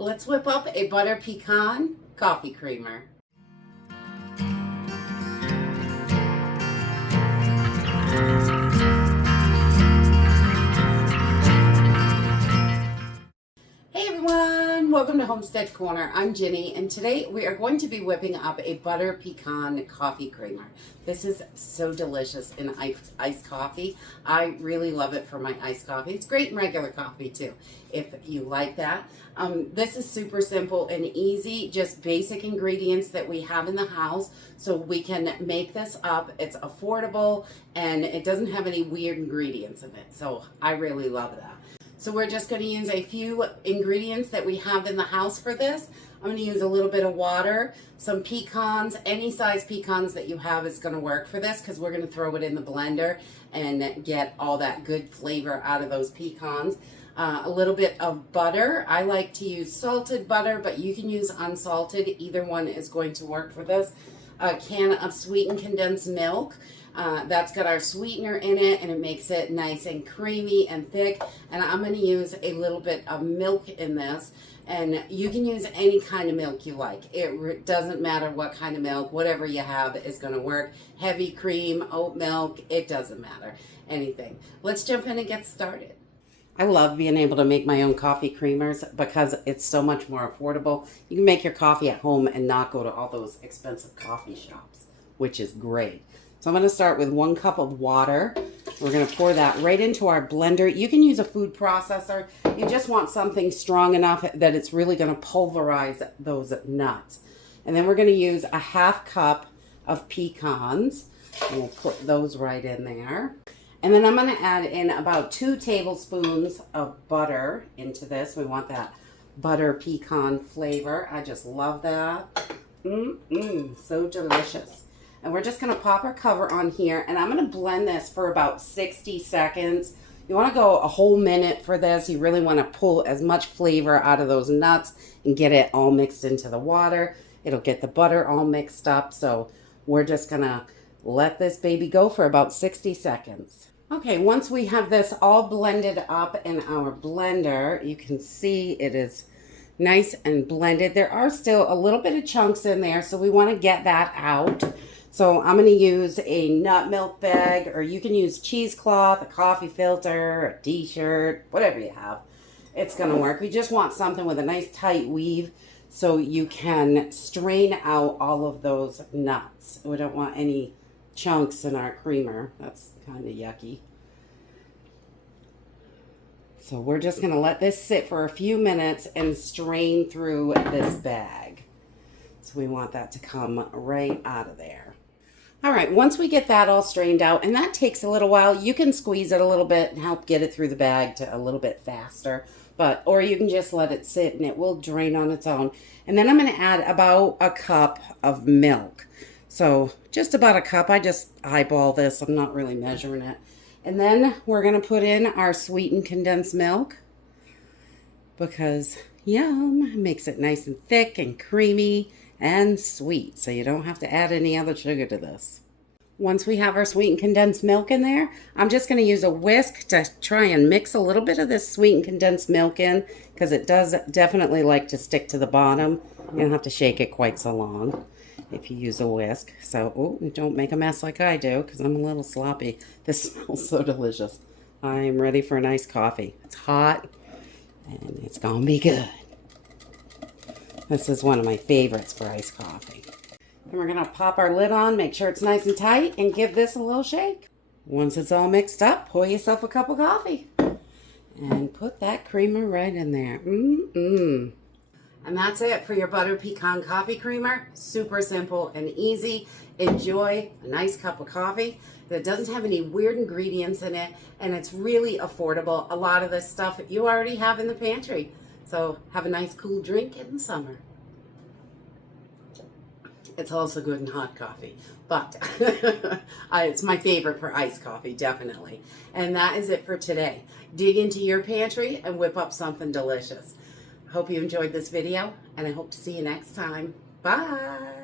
Let's whip up a butter pecan coffee creamer. Hey everyone, welcome to Homestead Corner. I'm Ginny, and today we are going to be whipping up a butter pecan coffee creamer. This is so delicious in iced coffee. I really love it for my iced coffee. It's great in regular coffee too, if you like that. This is super simple and easy, just basic ingredients that we have in the house, so we can make this up. It's affordable and it doesn't have any weird ingredients in it, so I really love that. So we're just going to use a few ingredients that we have in the house for this. I'm going to use a little bit of water, some pecans. Any size pecans that you have is going to work for this because we're going to throw it in the blender and get all that good flavor out of those pecans. A little bit of butter. I like to use salted butter, but you can use unsalted. Either one is going to work for this. A can of sweetened condensed milk. That's got our sweetener in it, and it makes it nice and creamy and thick. And I'm going to use a little bit of milk in this, and you can use any kind of milk you like. It doesn't matter what kind of milk. Whatever you have is going to work. Heavy cream, oat milk, it doesn't matter. Anything. Let's jump in and get started. I love being able to make my own coffee creamers because it's so much more affordable. You can make your coffee at home and not go to all those expensive coffee shops, which is great. So I'm going to start with 1 cup of water. We're going to pour that right into our blender. You can use a food processor. You just want something strong enough that it's really going to pulverize those nuts. And then we're going to use a 1/2 cup of pecans. And we'll put those right in there. And then I'm going to add in about 2 tablespoons of butter into this. We want that butter pecan flavor. I just love that. So delicious. And we're just going to pop our cover on here, and I'm going to blend this for about 60 seconds. You want to go a whole minute for this. You really want to pull as much flavor out of those nuts and get it all mixed into the water. It'll get the butter all mixed up, so we're just going to let this baby go for about 60 seconds. Okay, once we have this all blended up in our blender, you can see it is nice and blended. There are still a little bit of chunks in there, so we want to get that out. So I'm going to use a nut milk bag, or you can use cheesecloth, a coffee filter, a t-shirt, whatever you have. It's going to work. We just want something with a nice tight weave so you can strain out all of those nuts. We don't want any chunks in our creamer. That's kind of yucky. So we're just going to let this sit for a few minutes and strain through this bag. So we want that to come right out of there. All right, once we get that all strained out, and that takes a little while, you can squeeze it a little bit and help get it through the bag to a little bit faster. Or you can just let it sit and it will drain on its own. And then I'm going to add about 1 cup of milk. So just about 1 cup. I just eyeball this. I'm not really measuring it. And then we're going to put in our sweetened condensed milk because, yum, it makes it nice and thick and creamy and sweet, so you don't have to add any other sugar to this. Once we have our sweetened condensed milk in there, I'm just going to use a whisk to try and mix a little bit of this sweetened condensed milk in because it does definitely like to stick to the bottom. You don't have to shake it quite so long if you use a whisk. So, don't make a mess like I do because I'm a little sloppy. This smells so delicious. I am ready for a nice coffee. It's hot and it's going to be good. This is one of my favorites for iced coffee. Then we're going to pop our lid on, make sure it's nice and tight, and give this a little shake. Once it's all mixed up, pour yourself a cup of coffee. And put that creamer right in there. And that's it for your butter pecan coffee creamer. Super simple and easy. Enjoy a nice cup of coffee that doesn't have any weird ingredients in it, and it's really affordable. A lot of this stuff you already have in the pantry. So have a nice cool drink in the summer. It's also good in hot coffee, but it's my favorite for iced coffee, definitely. And that is it for today. Dig into your pantry and whip up something delicious. I hope you enjoyed this video, and I hope to see you next time. Bye.